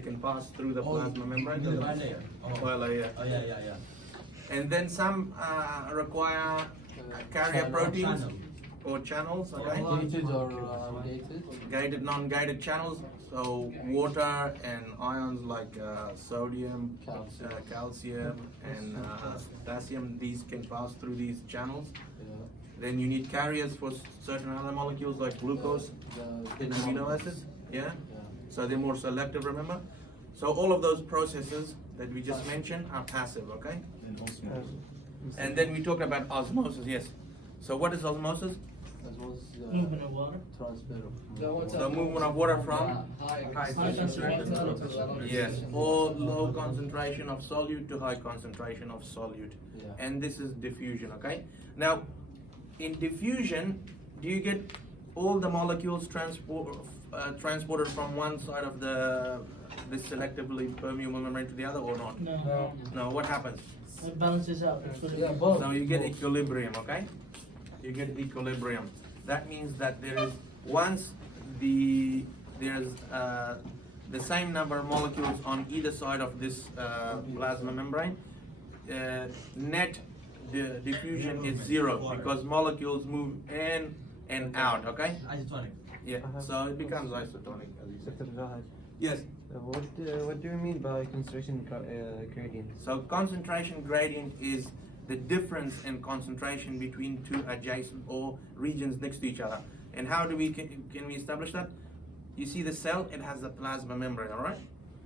can pass through the plasma membrane. The bilayer. Bilayer. Oh yeah. And then some require carrier Channel. proteins or channels, okay? Gated or gated? Gated, non-gated channels. So water and ions like sodium, calcium, and potassium, these can pass through these channels. Yeah. Then you need carriers for certain other molecules like glucose and amino acids. Yeah? So they're more selective, remember? So all of those processes that we just mentioned are passive, okay? And then we talked about osmosis, yes. So what is osmosis? Movement of water. Transfer The movement of water from High concentration. yes, or low concentration of solute to high concentration of solute. Yeah. And this is diffusion, okay? Now, in diffusion, do you get all the molecules transported from one side of this selectively permeable membrane to the other or not? No. No, what happens? It balances out. Yeah, both. So you get equilibrium, okay? You get equilibrium. That means that there is once there's the same number of molecules on either side of this plasma membrane, net diffusion is zero because molecules move in and out, okay? Isotonic. Yeah, so it becomes isotonic, as you said. Dr. Mujahid, Yes, what do you mean by concentration gradient? so concentration gradient is the difference in concentration between two adjacent or regions next to each other. And how do we can we establish that? You see the cell, it has a plasma membrane, all right?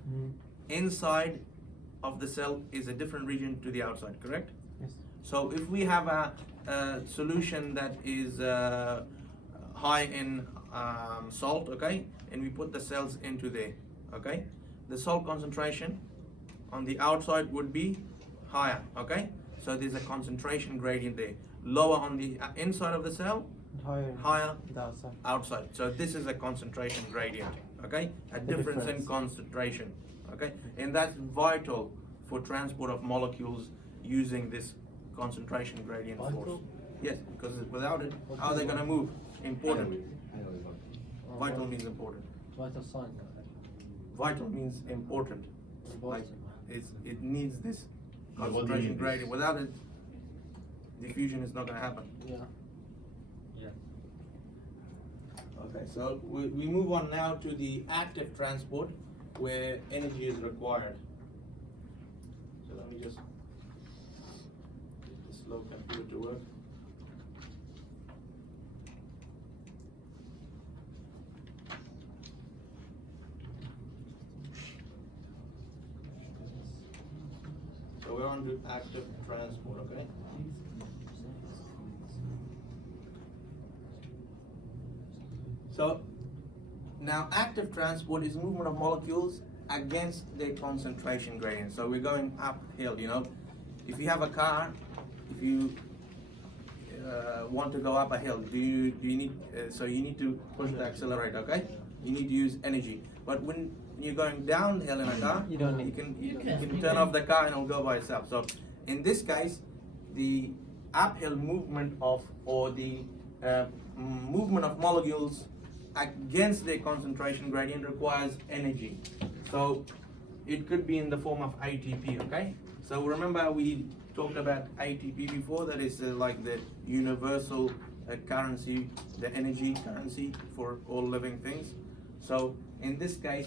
Mm-hmm. Inside of the cell is a different region to the outside, correct? Yes. So if we have a solution that is high in salt, okay, and we put the cells into there, okay, the salt concentration on the outside would be higher, okay? So there's a concentration gradient there. Lower on the inside of the cell, higher the outside. outside. So this is a concentration gradient, okay? A difference in concentration, okay? And that's vital for transport of molecules using this concentration gradient force. Yes, because without it, how are they going to move? Important. Vital means important. Vital sign. Vital means important. Like it needs this What do you concentration mean? gradient. Without it, diffusion is not going to happen. Yeah. Okay, so we move on now to the active transport where energy is required. So let me just get the slow computer to work. So we're on to active transport, okay? So now active transport is movement of molecules against their concentration gradient. So we're going uphill, you know. If you have a car, if you want to go up a hill, do you need, so you need to push the accelerator, okay? You need to use energy. But when you're going downhill in a car, You don't need. you can turn off the car and it'll go by itself. So in this case, the uphill movement of, or the movement of molecules against their concentration gradient requires energy. So it could be in the form of ATP, okay? So remember we talked about ATP before, that is like the universal currency, the energy currency for all living things. So in this case,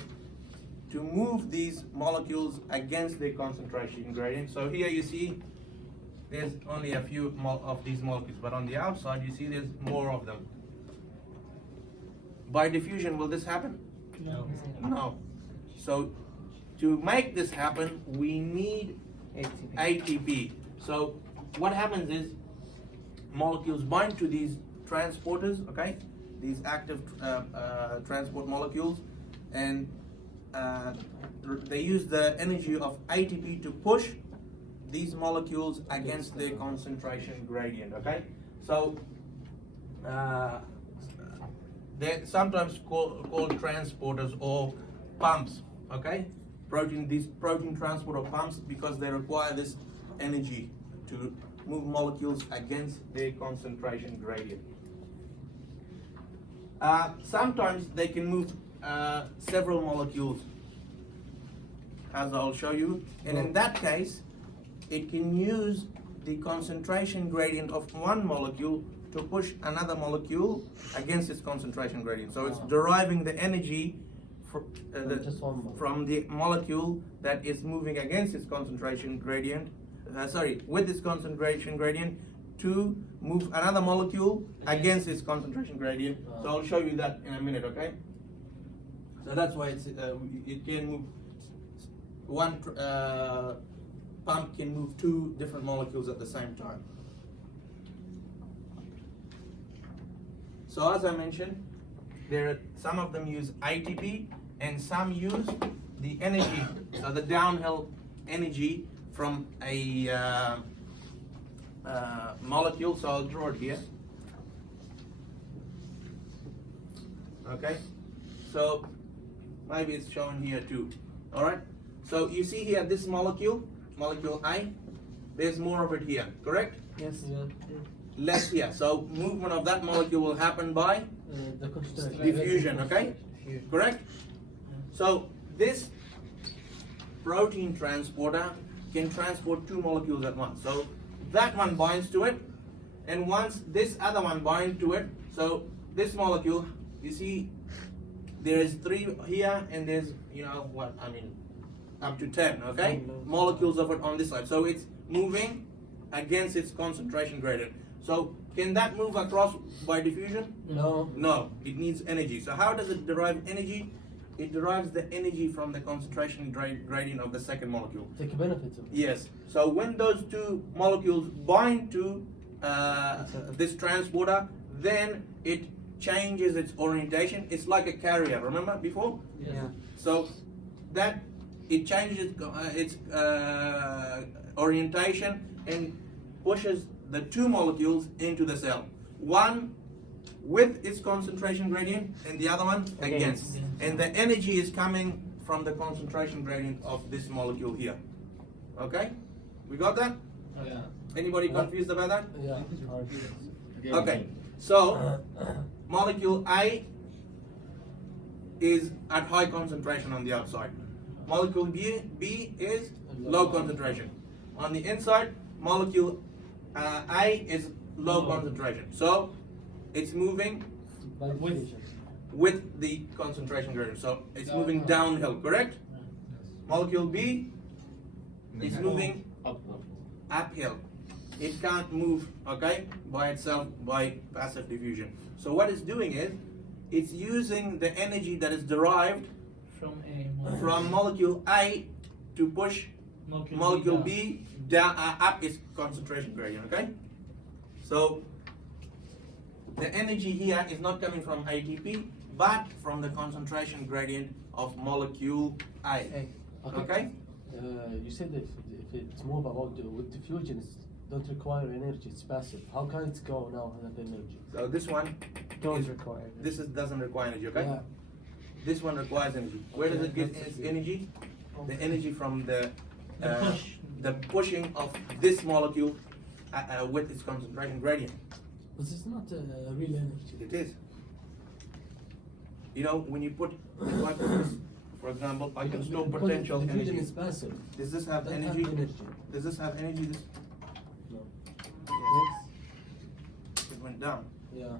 to move these molecules against their concentration gradient, so here you see there's only a few of these molecules, but on the outside you see there's more of them. By diffusion, will this happen? No. No. So to make this happen, we need ATP. So what happens is molecules bind to these transporters, okay? These active transport molecules, and they use the energy of ATP to push these molecules against their concentration gradient, okay? So they're sometimes called transporters or pumps, okay? These protein transporter pumps, because they require this energy to move molecules against their concentration gradient. Sometimes they can move several molecules as I'll show you. And in that case, it can use the concentration gradient of one molecule to push another molecule against its concentration gradient. So it's deriving the energy Just one more. from the molecule that is moving against its concentration gradient, with its concentration gradient, to move another molecule against its concentration gradient. So I'll show you that in a minute, okay? So that's why it can move, one pump can move two different molecules at the same time. So as I mentioned, some of them use ATP and some use the energy, so the downhill energy from a molecule. So I'll draw it here. Okay, so maybe it's shown here too. All right, so you see here this molecule I, there's more of it here, correct? Yes. Yeah. Less here. So movement of that molecule will happen by The concentration. diffusion, okay? Correct? So this protein transporter can transport two molecules at once. So that one binds to it, and once this other one binds to it, so this molecule, you see there is 3 here, and there's, up to 10, okay? Molecules of it on this side. So it's moving against its concentration gradient. So can that move across by diffusion? No. No, it needs energy. So how does it derive energy? It derives the energy from the concentration gradient of the second molecule. Take a benefit of it. Yes. So when those two molecules bind to this transporter, then it changes its orientation. It's like a carrier, remember before? Yeah. So that it changes its orientation and pushes the two molecules into the cell. One with its concentration gradient and the other one against. And the energy is coming from the concentration gradient of this molecule here. Okay? We got that? Oh, yeah. Anybody confused about that? Yeah. Okay. So molecule A is at high concentration on the outside. Molecule B is low concentration. On the inside, molecule A is low concentration. So it's moving By diffusion. with the concentration gradient. So it's moving downhill, correct? Molecule B is moving uphill. It can't move, okay, by itself by passive diffusion. So what it's doing is, it's using the energy that is derived from molecule A to push molecule B down up its concentration gradient, okay? So the energy here is not coming from ATP, but from the concentration gradient of molecule A. Okay? You said if it's more about with diffusion, it don't require energy, it's passive. How can it go now without energy? So this one Don't require. doesn't require energy, okay? Yeah. This one requires energy. Where does it get its energy? The energy from the pushing of this molecule with its concentration gradient. But it's not real energy. It is. You know, when you put, if I put this, for example, I can store Because potential diffusion energy. is passive. Does this have Doesn't energy? have energy. Does this have energy? This No. it went down. Yeah.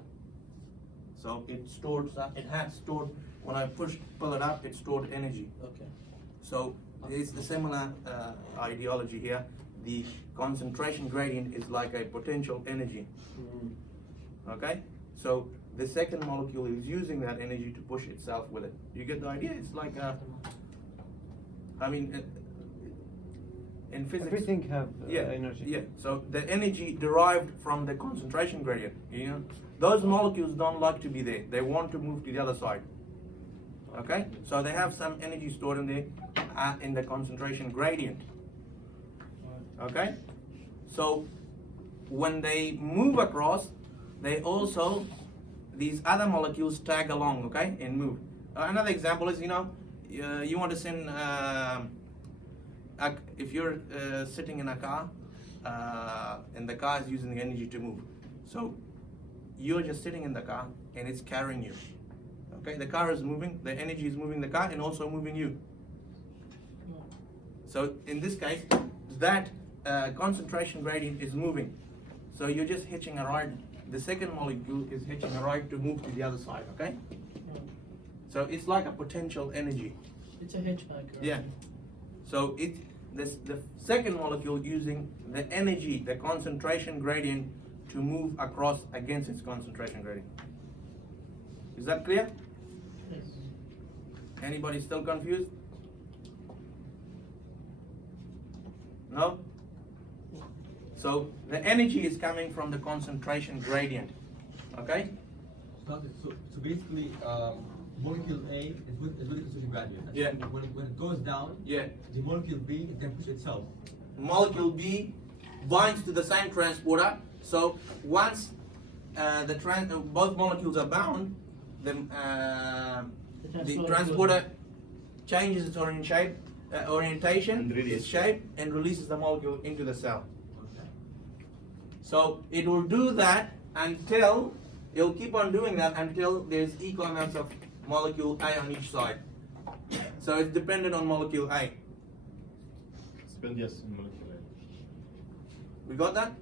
So it stored. It had stored. When I pull it up, it stored energy. Okay. So it's the similar ideology here. The concentration gradient is like a potential energy. Okay? So the second molecule is using that energy to push itself with it. You get the idea? It's like in physics. Everything have energy. Yeah. So the energy derived from the concentration gradient. You know, those molecules don't like to be there. They want to move to the other side. Okay? So they have some energy stored in there in the concentration gradient. Okay? So when they move across, they also, these other molecules tag along, okay, and move. Another example is, you know, you want to send, if you're sitting in a car, and the car is using the energy to move. So you're just sitting in the car and it's carrying you. Okay, the car is moving, the energy is moving the car and also moving you. So in this case, that concentration gradient is moving. So you're just hitching a ride. The second molecule is hitching a ride to move to the other side, okay? So it's like a potential energy. It's a hitchhiker. Right? Yeah. So the second molecule using the energy, the concentration gradient to move across against its concentration gradient. Is that clear? Yes. Anybody still confused? No? So the energy is coming from the concentration gradient. Okay? So basically, molecule A is with the concentration gradient. That's Yeah. When it goes down, Yeah. the molecule B can push itself. Molecule B binds to the same transporter. So once both molecules are bound, the transporter changes its orientation, And release. its shape, and releases the molecule into the cell. Okay. So it will do that until, it'll keep on doing that until there's equal amounts of molecule A on each side. So it's dependent on molecule A. Spend yes in molecular. We got that?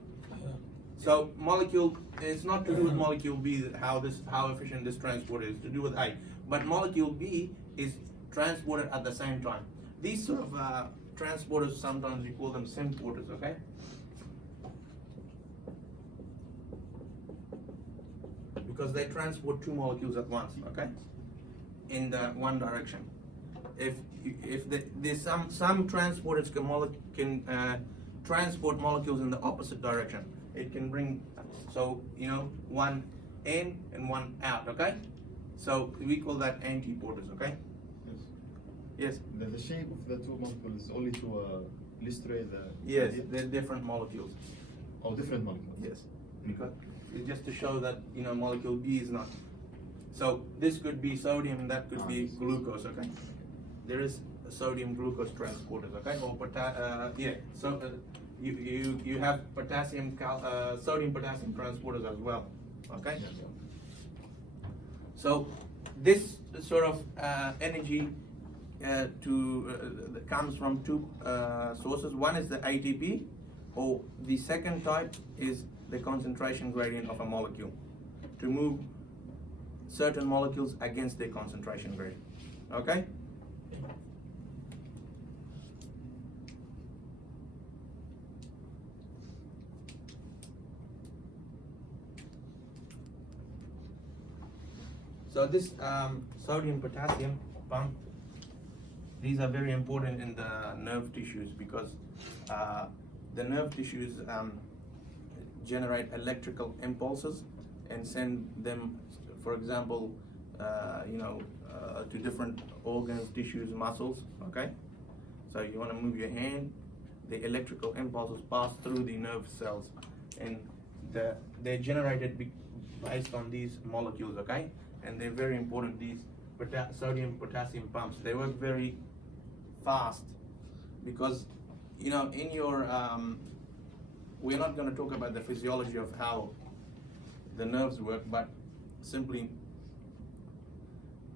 So molecule, it's not to do with molecule B, how efficient this transporter is, to do with A. But molecule B is transported at the same time. These sort of transporters, sometimes we call them Symporters, okay? Because they transport two molecules at once, okay? In the one direction. There's some transporters can transport molecules in the opposite direction. It can bring, so one in and one out, okay? So we call that antiporters, okay? Yes. Yes. The shape of the two molecules is only to illustrate the. Yes, they're different molecules. Oh, different molecules. Yes, because it's just to show that molecule B is not. So this could be sodium, that could be glucose. Okay, there is a sodium glucose transporters. Okay, or So you have potassium, sodium potassium transporters as well. Okay. Yes. So this sort of energy comes from two sources. One is the ATP, or the second type is the concentration gradient of a molecule to move certain molecules against their concentration gradient. Okay? So this sodium potassium pump, these are very important in the nerve tissues because the nerve tissues generate electrical impulses and send them, for example, to different organs, tissues, muscles. Okay, so you want to move your hand, the electrical impulses pass through the nerve cells, and they're generated based on these molecules. Okay, and they're very important. These sodium potassium pumps, they work very fast because in your we're not going to talk about the physiology of how the nerves work, but simply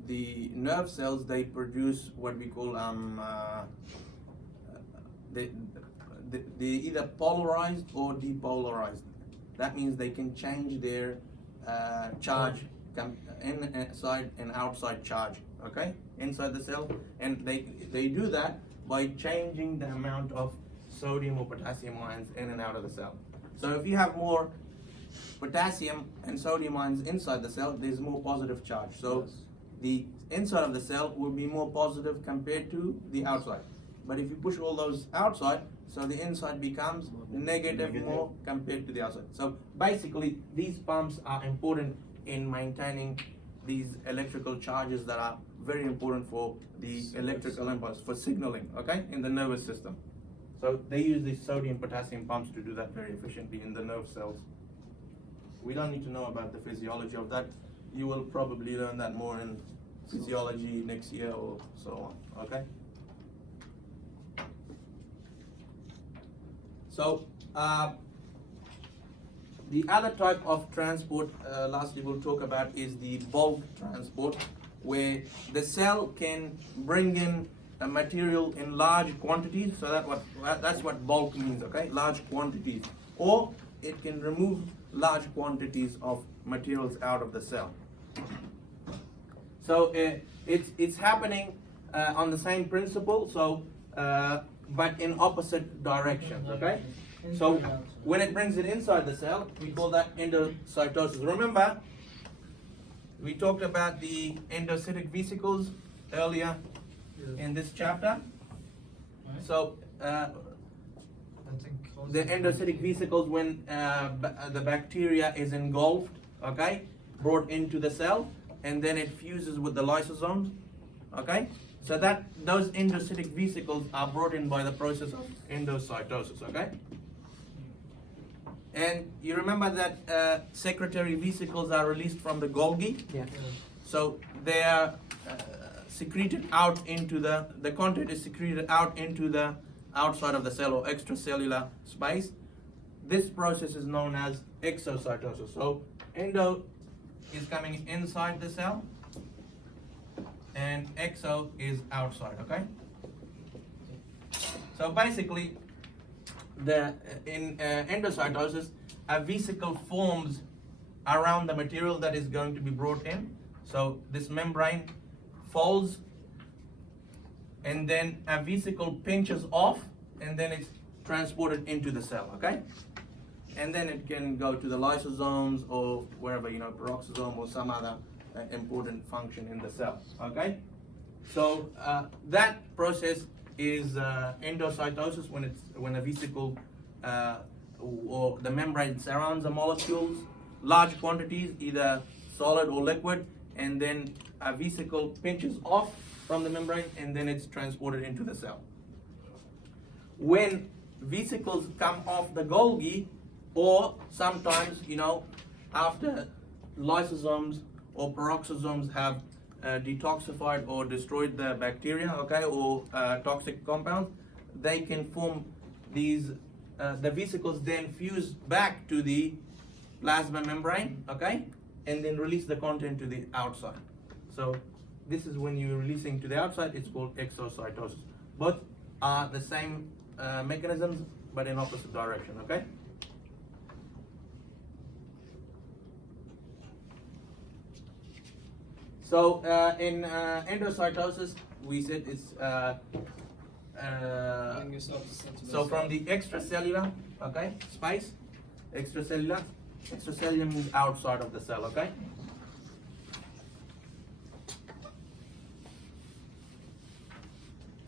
the nerve cells, they produce what we call they either polarized or depolarized. That means they can change their charge, inside and outside charge, okay, inside the cell, and they do that by changing the amount of sodium or potassium ions in and out of the cell. So if you have more potassium and sodium ions inside the cell, there's more positive charge. So the inside of the cell will be more positive compared to the outside. But if you push all those outside, so the inside becomes negative more compared to the outside. So basically, these pumps are important in maintaining these electrical charges that are very important for the electrical impulse, for signaling, okay, in the nervous system. So they use these sodium potassium pumps to do that very efficiently in the nerve cells. We don't need to know about the physiology of that. You will probably learn that more in physiology next year or so on, okay? So the other type of transport, lastly we'll talk about, is the bulk transport, where the cell can bring in a material in large quantities, so that's what bulk means, okay? Large quantities. Or it can remove large quantities of materials out of the cell. So it's happening on the same principle, so but in opposite directions, okay? So when it brings it inside the cell, we call that endocytosis. Remember, we talked about the endocytic vesicles earlier in this chapter. So the endocytic vesicles, when the bacteria is engulfed, okay, brought into the cell, and then it fuses with the lysosomes, okay? So that those endocytic vesicles are brought in by the process of endocytosis, okay? And you remember that secretory vesicles are released from the Golgi? Yeah. So they are secreted out into the content is secreted out into the outside of the cell or extracellular space. This process is known as exocytosis. So endo is coming inside the cell and exo is outside, okay? So basically, in endocytosis, a vesicle forms around the material that is going to be brought in. So this membrane folds, and then a vesicle pinches off, and then it's transported into the cell, okay? And then it can go to the lysosomes or wherever, peroxisome or some other important function in the cell, okay? So that process is endocytosis, when a vesicle or the membrane surrounds the molecules, large quantities, either solid or liquid, and then a vesicle pinches off from the membrane, and then it's transported into the cell. When vesicles come off the Golgi, or sometimes, after lysosomes or peroxisomes have detoxified or destroyed the bacteria, okay, or toxic compounds, they can form these, the vesicles then fuse back to the plasma membrane, okay, and then release the content to the outside. So this is when you're releasing to the outside, it's called exocytosis. Both are the same mechanisms, but in opposite direction, okay? So in endocytosis, we said it's so from the extracellular, okay, space, extracellular means outside of the cell, okay?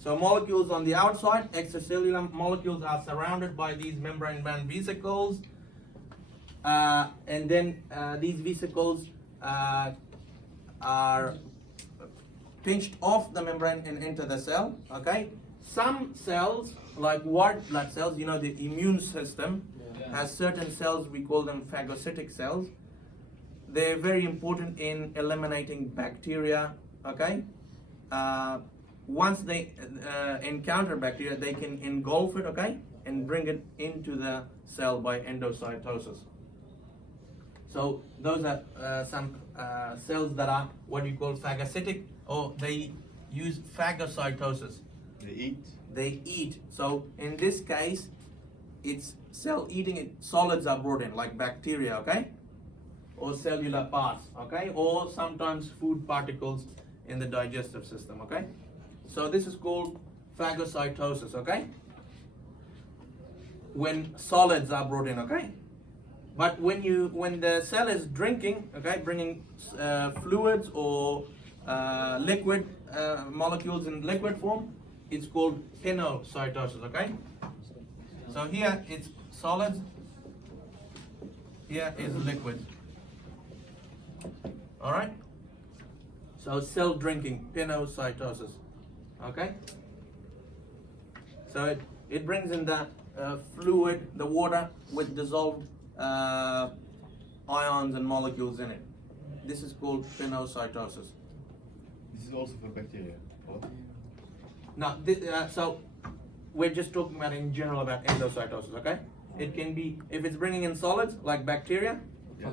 So molecules on the outside, extracellular molecules are surrounded by these membrane-bound vesicles, and then these vesicles are pinched off the membrane and enter the cell, okay? Some cells, like white blood cells, the immune system has certain cells, we call them phagocytic cells. They're very important in eliminating bacteria, okay? Once they encounter bacteria, they can engulf it, okay? And bring it into the cell by endocytosis. So those are some cells that are what you call phagocytic, or they use phagocytosis. They eat. So in this case, it's cell eating. Solids are brought in, like bacteria, okay? Or cellular parts, okay? Or sometimes food particles in the digestive system, okay? So this is called phagocytosis, okay? When solids are brought in, okay? But when the cell is drinking, okay, bringing fluids or liquid molecules in liquid form, it's called pinocytosis, okay? So here it's solids, here is liquid. All right? So cell drinking, pinocytosis, okay? So it brings in the fluid, the water with dissolved ions and molecules in it. This is called pinocytosis. This is also for bacteria. Or? Now, so we're just talking about in general about endocytosis, okay? It can be, if it's bringing in solids like bacteria, Yeah.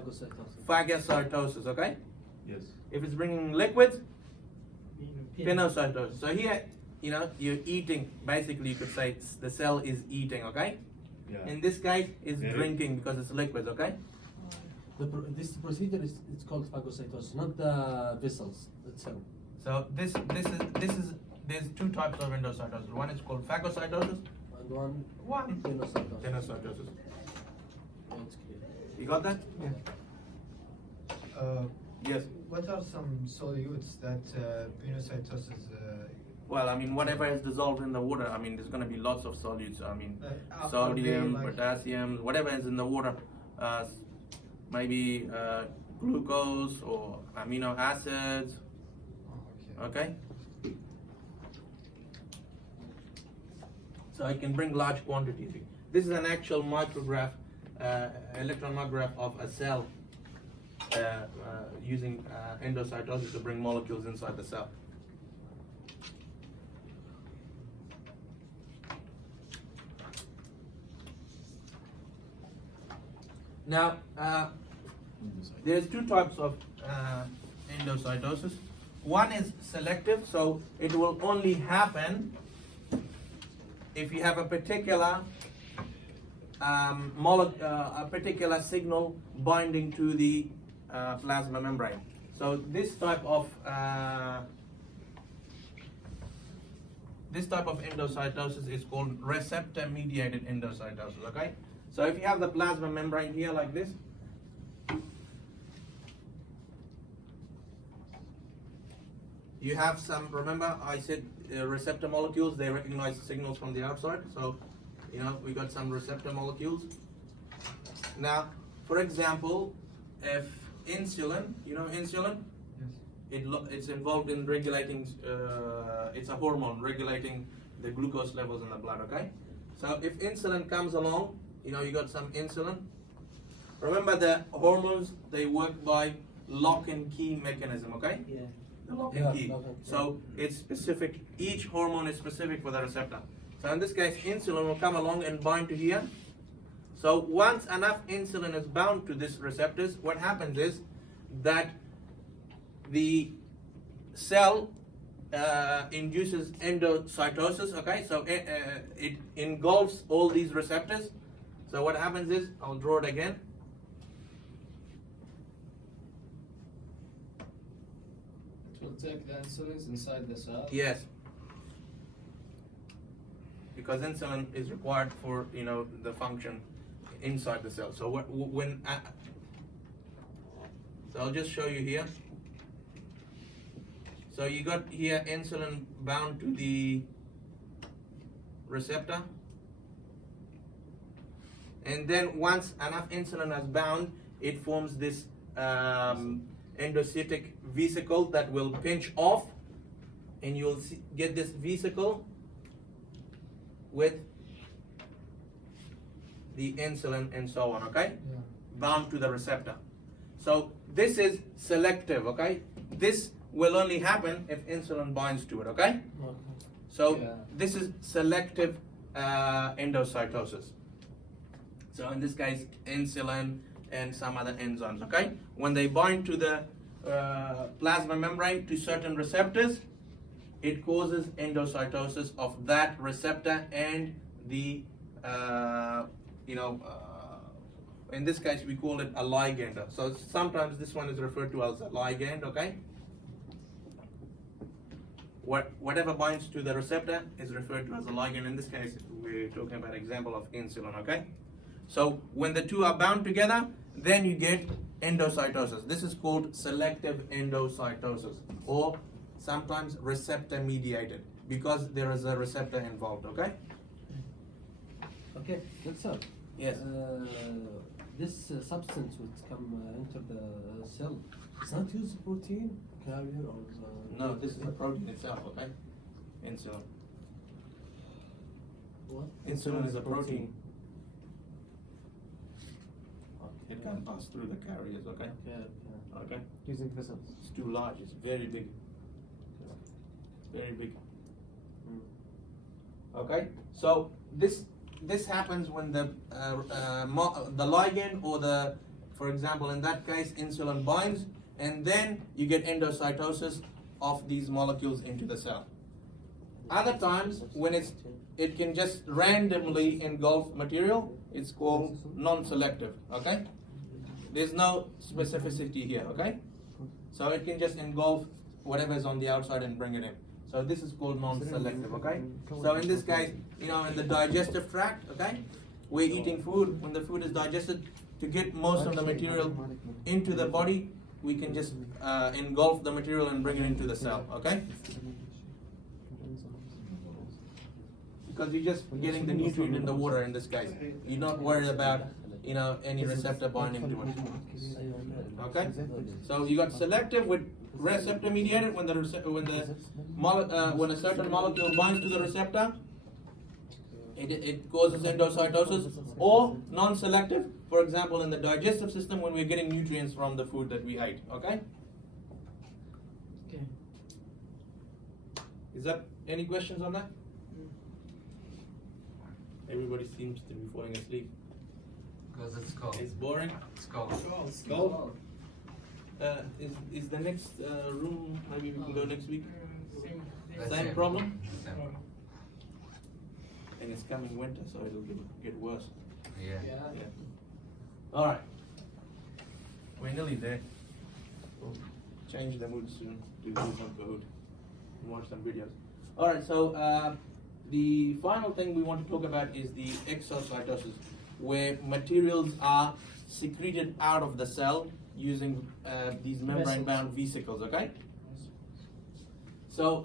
phagocytosis, okay? Yes. If it's bringing liquids, pinocytosis. So here, you're eating. Basically, you could say the cell is eating. Okay. Yeah. In this case, it's Yeah. drinking because it's liquid. Okay. This procedure is it's called phagocytosis, not the vessels itself. So this is there's two types of endocytosis. One is called phagocytosis. And one Pinocytosis. Pinocytosis. That's clear. You got that? Yes. What are some solutes that pinocytosis? Well, I mean, whatever is dissolved in the water, I mean, there's going to be lots of solutes. I mean, Are they sodium, like- potassium, whatever is in the water. Maybe glucose or amino acids. Oh, Okay. So I can bring large quantities. This is an actual micrograph, electron micrograph of a cell using endocytosis to bring molecules inside the cell. Now, there's two types of endocytosis. One is selective, so it will only happen if you have a particular a particular signal binding to the plasma membrane. So this type of endocytosis is called receptor mediated endocytosis. Okay, so if you have the plasma membrane here like this, you have some, remember I said receptor molecules, they recognize signals from the outside. So, we got some receptor molecules. Now, for example, if insulin, insulin? Yes. It's involved in regulating, it's a hormone regulating the glucose levels in the blood, okay? So if insulin comes along, you got some insulin. Remember the hormones, they work by lock and key mechanism, okay? Yeah. The lock Yeah, and key. lock and key. So it's specific, each hormone is specific for the receptor. So in this case, insulin will come along and bind to here. So once enough insulin is bound to this receptors, what happens is that the cell induces endocytosis, okay? So it engulfs all these receptors. So what happens is, I'll draw it again. It will take the insulins inside the cell. Yes. Because insulin is required for, the function inside the cell. So so I'll just show you here. So you got here insulin bound to the receptor. And then once enough insulin is bound, it forms this endocytic vesicle that will pinch off, and you'll get this vesicle with the insulin and so on, okay? Yeah. Bound to the receptor. So this is selective, okay? This will only happen if insulin binds to it, okay? Okay. So Yeah. this is selective endocytosis. So in this case, insulin and some other enzymes, okay? When they bind to the plasma membrane to certain receptors, it causes endocytosis of that receptor and the, in this case we call it a ligand. So sometimes this one is referred to as a ligand, okay? Whatever binds to the receptor is referred to as a ligand. In this case, we're talking about example of insulin, okay? So when the two are bound together, then you get endocytosis. This is called selective endocytosis, or sometimes receptor mediated, because there is a receptor involved, okay? Okay, that's all. Yes. This substance which come enter the cell, it's not use protein carrier or No, this is the protein itself, okay? Insulin. What? Insulin is a protein. It can pass through the carriers, okay? Okay. Okay. Using vessels. It's too large. It's very big. Very big. Okay. So this happens when the ligand or the, for example, in that case, insulin binds, and then you get endocytosis of these molecules into the cell. Other times, when it can just randomly engulf material, it's called non-selective, okay? There's no specificity here, okay? So it can just engulf whatever is on the outside and bring it in. So this is called non-selective, okay? So in this case, you know, in the digestive tract, okay? We're eating food. When the food is digested, to get most of the material into the body, we can just engulf the material and bring it into the cell, okay? Because you're just getting the nutrient in the water in this case. You're not worried about, you know, any receptor binding to it. Okay? So you got selective with receptor mediated. When a certain molecule binds to the receptor, it causes endocytosis. Or non-selective, for example, in the digestive system when we're getting nutrients from the food that we ate. Okay? Okay. Is that any questions on that? Everybody seems to be falling asleep. Because it's cold. It's boring. It's cold. Go. Is the next room, maybe we can go next week? Same problem? Same. And it's coming winter, so it'll get worse. Yeah. Alright. We're nearly there. We'll change the mood soon to do some food and watch some videos. Alright, so the final thing we want to talk about is the exocytosis, where materials are secreted out of the cell using these membrane-bound vesicles, okay? So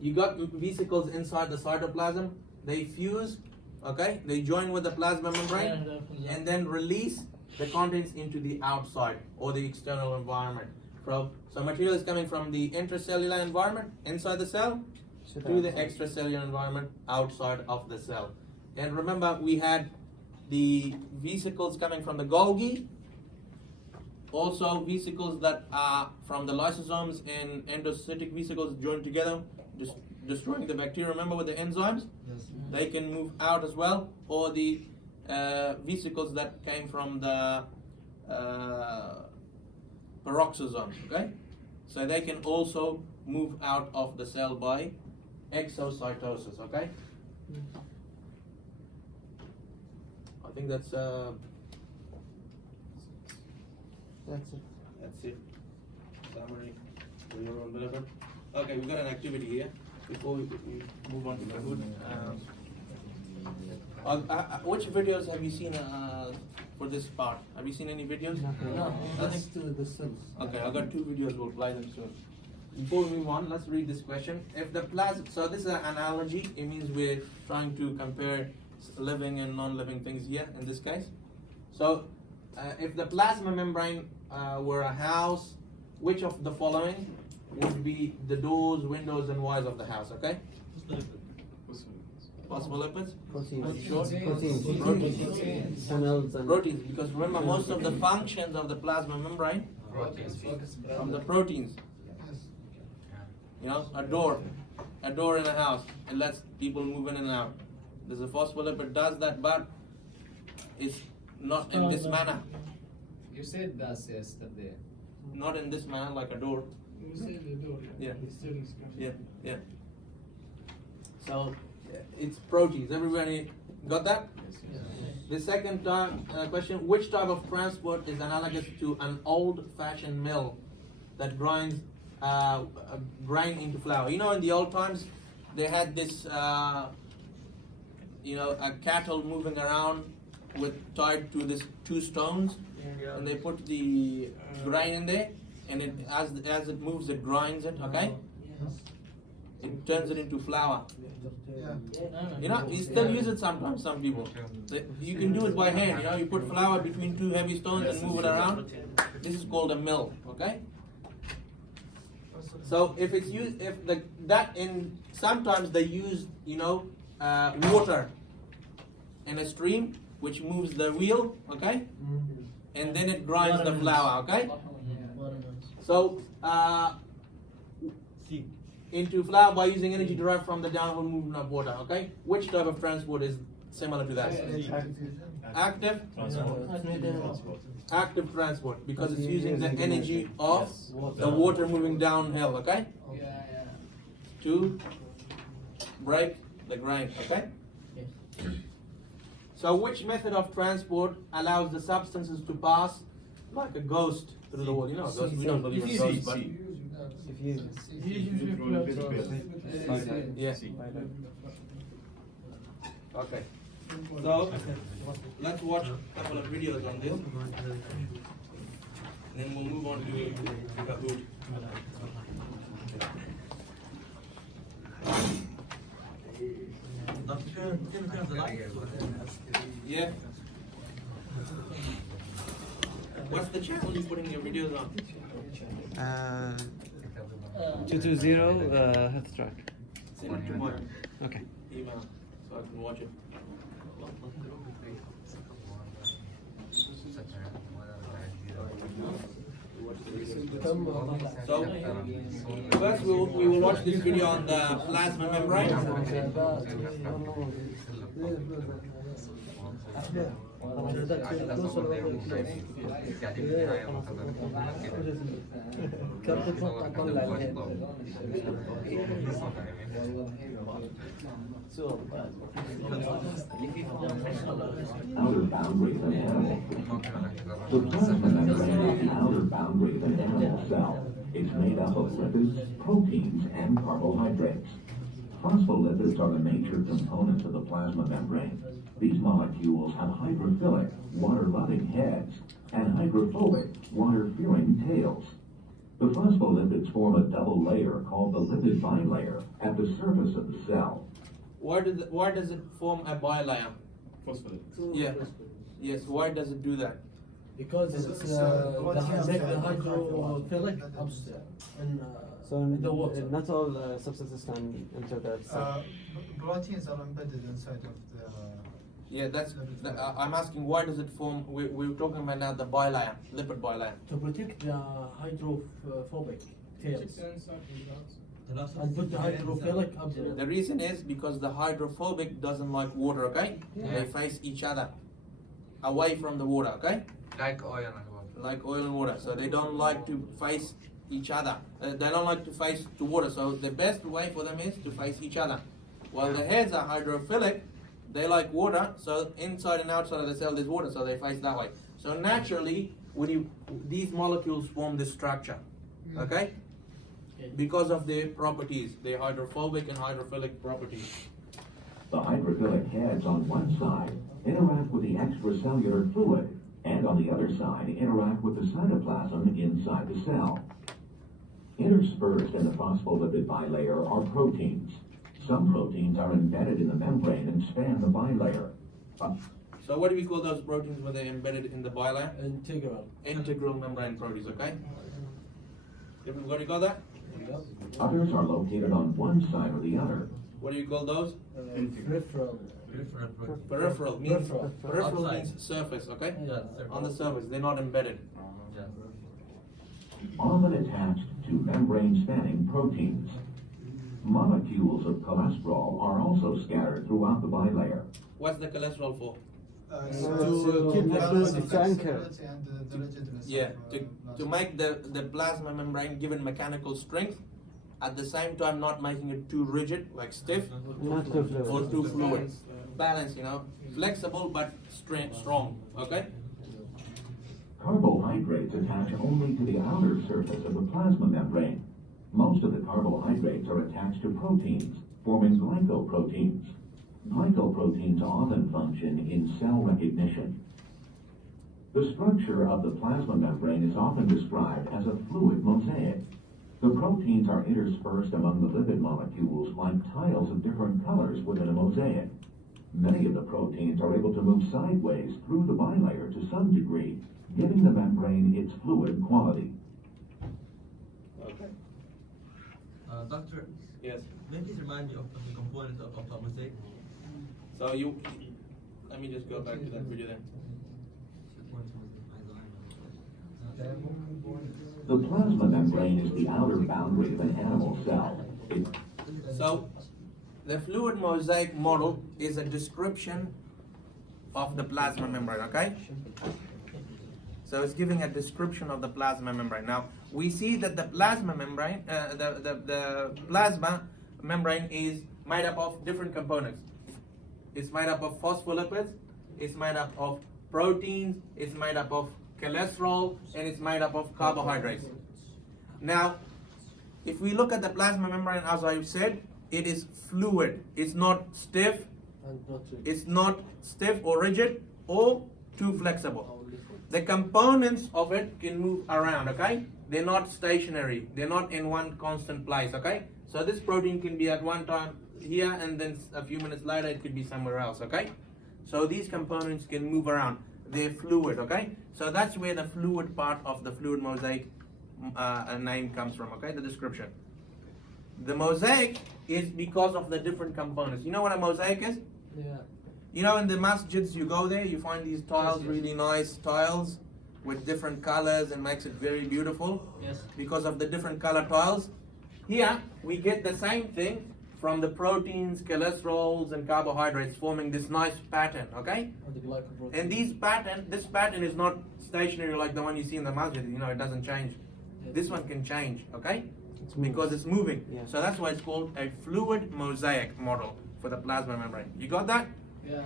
you got vesicles inside the cytoplasm, they fuse, okay? They join with the plasma membrane and then release the contents into the outside or the external environment. So material is coming from the intracellular environment inside the cell to the extracellular environment outside of the cell. And remember, we had the vesicles coming from the Golgi, also vesicles that are from the lysosomes and endocytic vesicles joined together, just destroying the bacteria. Remember with the enzymes? Yes. They can move out as well, or the vesicles that came from the peroxisomes, okay? So they can also move out of the cell by exocytosis, okay? I think that's it. That's it. Summary for your own benefit. Okay, we got an activity here before we move on to the food. Which videos have you seen for this part? Have you seen any videos? No, next to the cells. Okay, I got 2 videos. We'll play them soon. Before we move on, let's read this question. If the plasma, so this is an analogy. It means we're trying to compare living and non-living things here in this case. So, if the plasma membrane were a house, which of the following would be the doors, windows, and wires of the house? Okay. Possible lipids. Proteins. Channels and Proteins, because remember most of the functions of the plasma membrane from the proteins. You know, a door in a house, it lets people move in and out. There's a phospholipid does that, but it's not in this manner. You said that yesterday. Not in this manner like a door. You said the door. Yeah. It's still discussion. Yeah. So it's proteins. Everybody got that? The second question: which type of transport is analogous to an old-fashioned mill that grinds grain into flour? You know, in the old times, they had this, a cattle moving around tied to this 2 stones, and they put the grain in there, and it as it moves, it grinds it. Okay, it turns it into flour. You know, you still use it sometimes. Some people, you can do it by hand. You know, you put flour between 2 heavy stones and move it around. This is called a mill. Okay. So if it's used, sometimes they use, water in a stream which moves the wheel, okay, and then it grinds the flour, okay. So into flour by using energy derived from the downward movement of water, okay. Which type of transport is similar to that? Active. Active transport, because it's using the energy of the water moving downhill, okay? To break the grain, okay? Yes. So which method of transport allows the substances to pass like a ghost through the wall? You know, ghost, we don't believe in ghosts, but yeah. Okay. So let's watch a couple of videos on this, and then we'll move on to Kahoot. Yeah. What's the channel you're putting your videos on? 220 health track. Send it to my Okay. email so I can watch it. So first we will watch this video on the plasma membrane. Outer boundary of an animal. The plasma membrane is the outer boundary of an animal cell. It's made up of lipids, proteins, and carbohydrates. Phospholipids are the major components of the plasma membrane. These molecules have hydrophilic, water-loving heads, and hydrophobic, water-fearing tails. The phospholipids form a double layer called the lipid bilayer at the surface of the cell. Why does it form a bilayer? Phospholipids. Yeah. Yes. Why does it do that? Because it's the hydrophilic and So the water. not all substances can enter that cell. Proteins are embedded inside of the. Yeah, I'm asking why does it form? We're talking about now the bilayer, lipid bilayer. to protect the hydrophobic tails and put the hydrophilic up there. The reason is because the hydrophobic doesn't like water. Okay, they face each other, away from the water. Okay, Like oil and water. like oil and water. So they don't like to face each other. They don't like to face the water. So the best way for them is to face each other. While the heads are hydrophilic, they like water. So inside and outside of the cell there's water. So they face that way. So naturally, these molecules form this structure. Okay, because of their properties, their hydrophobic and hydrophilic properties. The hydrophilic heads on one side interact with the extracellular fluid, and on the other side interact with the cytoplasm inside the cell. Interspersed in the phospholipid bilayer are proteins. Some proteins are embedded in the membrane and span the bilayer. So what do we call those proteins when they're embedded in the bilayer? Integral. Integral membrane proteins, okay? Everybody got that? Others are located on one side or the other. What do you call those? Peripheral. Peripheral means Peripheral. means surface, okay? Yeah. On the surface, they're not embedded. Often attached to membrane-spanning proteins. Molecules of cholesterol are also scattered throughout the bilayer. What's the cholesterol for? To keep the fluid anchored. Yeah, to make the plasma membrane given mechanical strength, at the same time not making it too rigid, like stiff, Not too fluid. or too fluid. Balance, flexible but strong, okay? Carbohydrates attach only to the outer surface of the plasma membrane. Most of the carbohydrates are attached to proteins, forming glycoproteins. Glycoproteins often function in cell recognition. The structure of the plasma membrane is often described as a fluid mosaic. The proteins are interspersed among the lipid molecules like tiles of different colors within a mosaic. Many of the proteins are able to move sideways through the bilayer to some degree, giving the membrane its fluid quality. Okay. Doctor, Yes. may you please remind me of the components of a mosaic? So let me just go back to that video then. The plasma membrane is the outer boundary of an animal cell. So the fluid mosaic model is a description of the plasma membrane, okay? So it's giving a description of the plasma membrane. Now we see that the plasma membrane, the plasma membrane is made up of different components. It's made up of phospholipids, it's made up of proteins, it's made up of cholesterol, and it's made up of carbohydrates. Now, if we look at the plasma membrane, as I've said, it is fluid. It's not stiff, And not really. it's not stiff or rigid or too flexible. The components of it can move around, okay? They're not stationary. They're not in one constant place, okay? So this protein can be at one time here and then a few minutes later it could be somewhere else, okay? So these components can move around. They're fluid, okay? So that's where the fluid part of the fluid mosaic name comes from, okay? The description. The mosaic is because of the different components. You know what a mosaic is? Yeah. You know, in the masjids, you go there, you find these tiles, really nice tiles with different colors and makes it very beautiful Yes. because of the different color tiles. Here, we get the same thing from the proteins, cholesterols, and carbohydrates forming this nice pattern, okay? Or the glycoprotein. And this pattern is not stationary like the one you see in the masjid, you know, it doesn't change. This one can change, okay? Because it's moving. Yeah. So that's why it's called a fluid mosaic model for the plasma membrane. You got that? Yeah.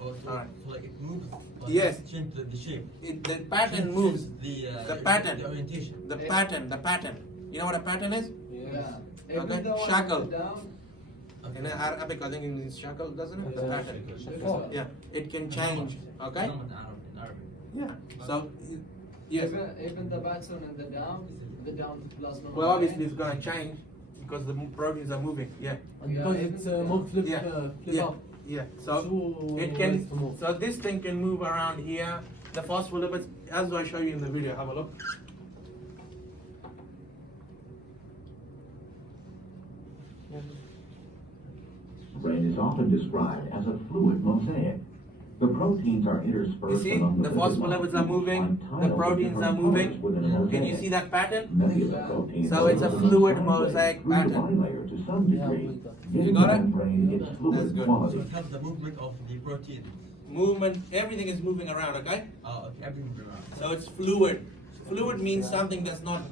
Oh, so, Alright. so like it moves. But Yes. it changes the shape. The pattern moves. The pattern. The orientation. The pattern. You know what a pattern is? Yeah. Okay, Even though I shackle. put it down, In Arabic, I think it means shackle, doesn't it? The Yeah. pattern. Before. Yeah, it can change. Okay? No, in Arabic. Yeah. So, yes. even the pattern and the down plasma. Well, obviously it's gonna change because the proteins are moving. Yeah. And because it's more flip, Yeah. flip Yeah. up. Yeah. So Two it ways can. to move. So this thing can move around here. The phospholipids, as I show you in the video. Have a look. Brain is often described as a fluid mosaic. The proteins are You interspersed see, among the lipid phospholipids are molecules moving, like the tiles of proteins different are colors moving. within a Can you mosaic. see that pattern? Many of the proteins So it's a are fluid translated mosaic through the pattern. bilayer to some Yeah, degree, with that. giving You the got it? membrane its That's fluid good. So quality. it helps the movement of the protein. Movement, everything is moving around, okay? Oh, okay, everything moves around. So it's fluid. Fluid means something that's not,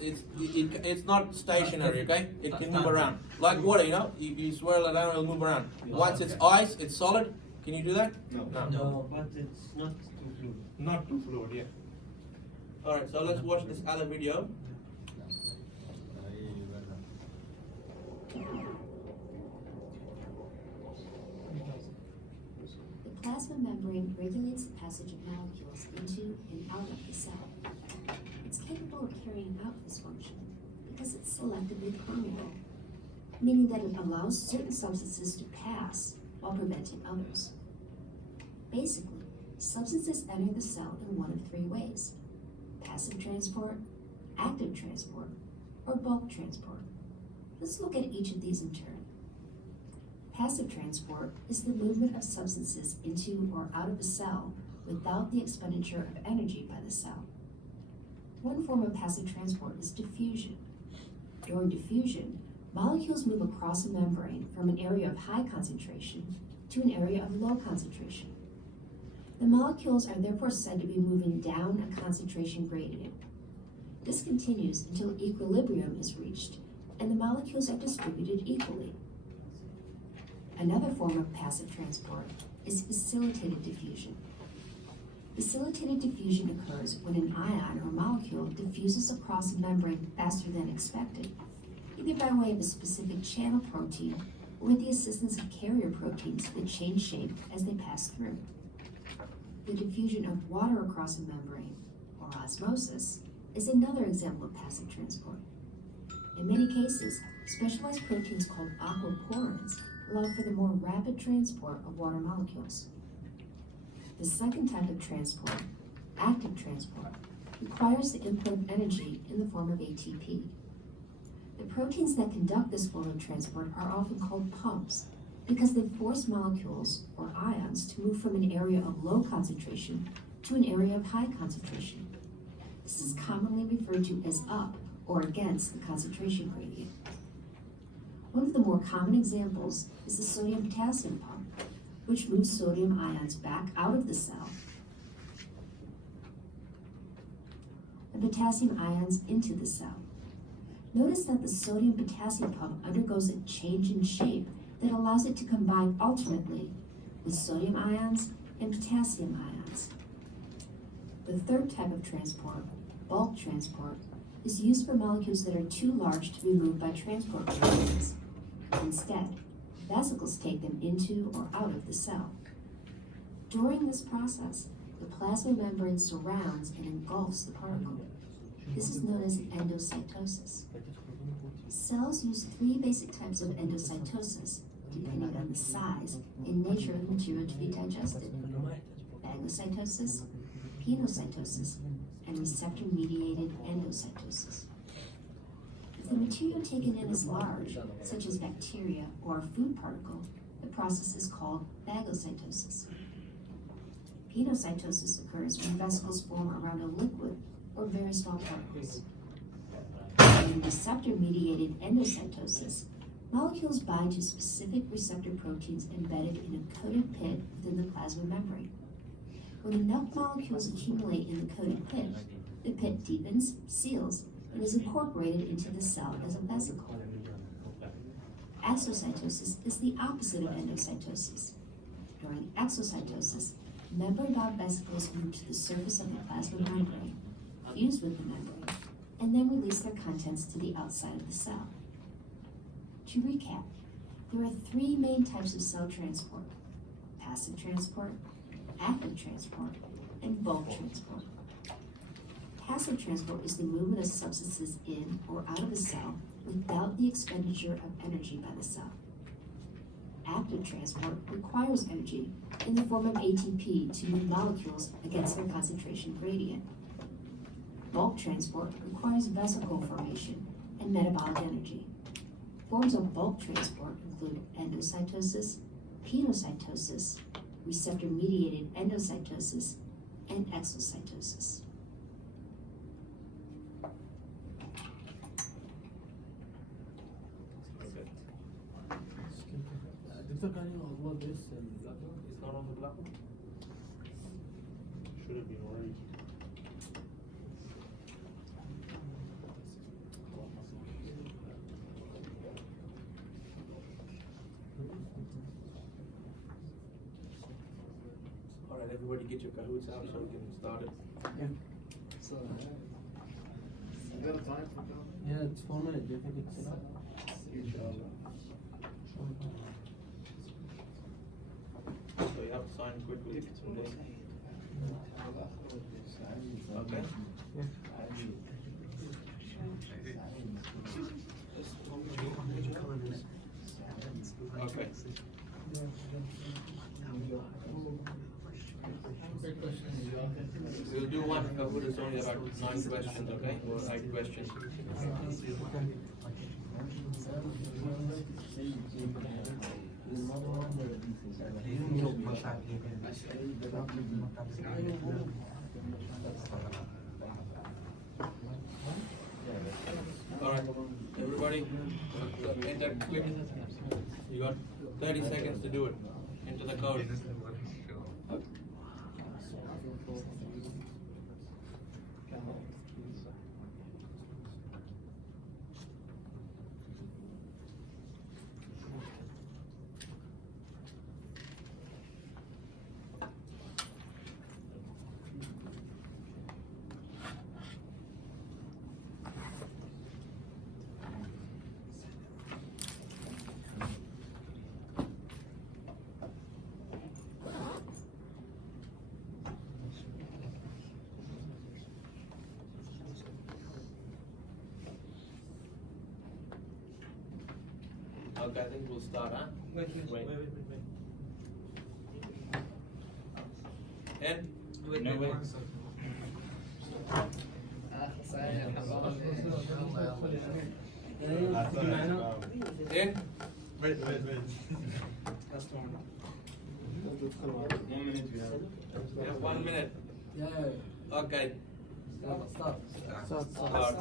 it's not stationary, okay? It can move around. Like water, you know? You swirl it around, it'll move around. Once it's ice, it's solid. Can you do that? No. No. But it's not too fluid. Not too fluid, yeah. Alright, so let's watch this other video. The plasma membrane regulates the passage of molecules into and out of the cell. It's capable of carrying out this function because it's selectively permeable, meaning that it allows certain substances to pass while preventing others. Basically, substances enter the cell in one of three ways: passive transport, active transport, or bulk transport. Let's look at each of these in turn. Passive transport is the movement of substances into or out of a cell without the expenditure of energy by the cell. One form of passive transport is diffusion. During diffusion, molecules move across a membrane from an area of high concentration to an area of low concentration. The molecules are therefore said to be moving down a concentration gradient. This continues until equilibrium is reached and the molecules are distributed equally. Another form of passive transport is facilitated diffusion. Facilitated diffusion occurs when an ion or molecule diffuses across a membrane faster than expected, either by way of a specific channel protein or with the assistance of carrier proteins that change shape as they pass through. The diffusion of water across a membrane, or osmosis, is another example of passive transport. In many cases, specialized proteins called aquaporins allow for the more rapid transport of water molecules. The second type of transport, active transport, requires the input of energy in the form of ATP. The proteins that conduct this form of transport are often called pumps because they force molecules, or ions, to move from an area of low concentration to an area of high concentration. This is commonly referred to as up or against the concentration gradient. One of the more common examples is the sodium-potassium pump, which moves sodium ions back out of the cell and potassium ions into the cell. Notice that the sodium-potassium pump undergoes a change in shape that allows it to combine alternately with sodium ions and potassium ions. The third type of transport, bulk transport, is used for molecules that are too large to be moved by transport proteins. Instead, vesicles take them into or out of the cell. During this process, the plasma membrane surrounds and engulfs the particle. This is known as endocytosis. Cells use three basic types of endocytosis, depending on the size and nature of the material to be digested: phagocytosis, pinocytosis, and receptor-mediated endocytosis. If the material taken in is large, such as bacteria or a food particle, the process is called phagocytosis. Pinocytosis occurs when vesicles form around a liquid or very small particles. In receptor-mediated endocytosis, molecules bind to specific receptor proteins embedded in a coated pit within the plasma membrane. When enough molecules accumulate in the coated pit, the pit deepens, seals, and is incorporated into the cell as a vesicle. Exocytosis is the opposite of endocytosis. During exocytosis, membrane-bound vesicles move to the surface of the plasma membrane, fuse with the membrane, and then release their contents to the outside of the cell. To recap, there are three main types of cell transport: passive transport, active transport, and bulk transport. Passive transport is the movement of substances in or out of a cell without the expenditure of energy by the cell. Active transport requires energy in the form of ATP to move molecules against their concentration gradient. Bulk transport requires vesicle formation and metabolic energy. Forms of bulk transport include endocytosis, pinocytosis, receptor-mediated endocytosis, and exocytosis. Doctor, can you upload this and it's not on the platform? Should have been already. All right, everybody get your Kahoots out so we can start it. Yeah. So, Is there a time for that? yeah, it's 4 minutes. Do you think it's enough? So you have to sign quickly today. Okay. Okay. We'll do one Kahoot. It's only about 9 questions, okay? Or 8 questions. All right, everybody, make that quick. You got 30 seconds to do it. Into the code. Okay, I think we'll start, huh? Wait. And? In? Wait. 1 minute we have. Yeah, 1 minute. Yeah. Okay. Start. Start.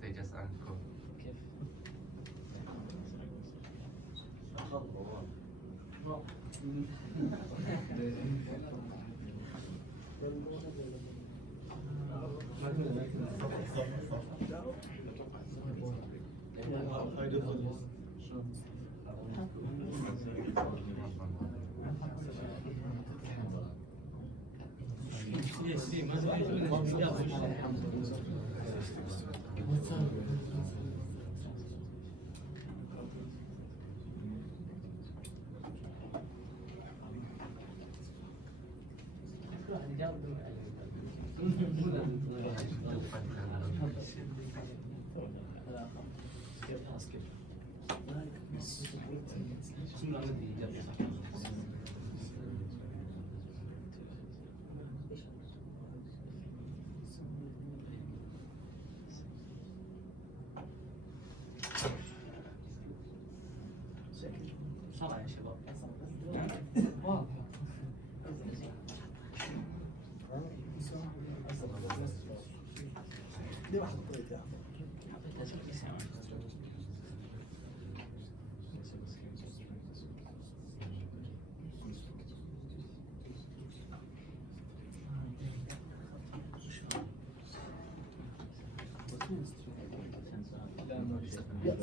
They just uncle.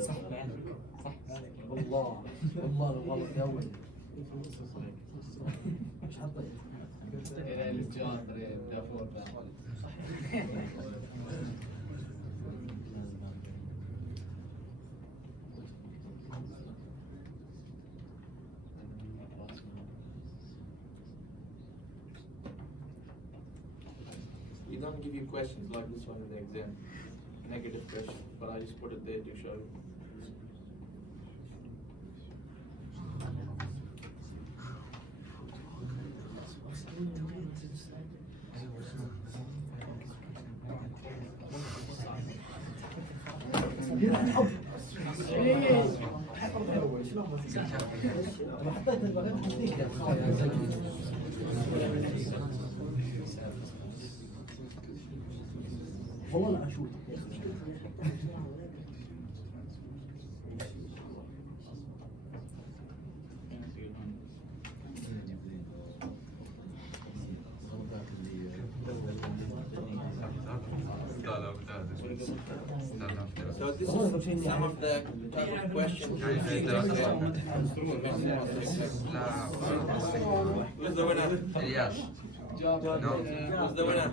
صح بالك صح بالك والله والله يدور مش حاطط إلى الجار دافور We don't give you questions like this one in the exam, negative question, but I just put it there to show. والله لا اشوف So this is some of the type of questions. Who's the winner? Yes. Who's the winner?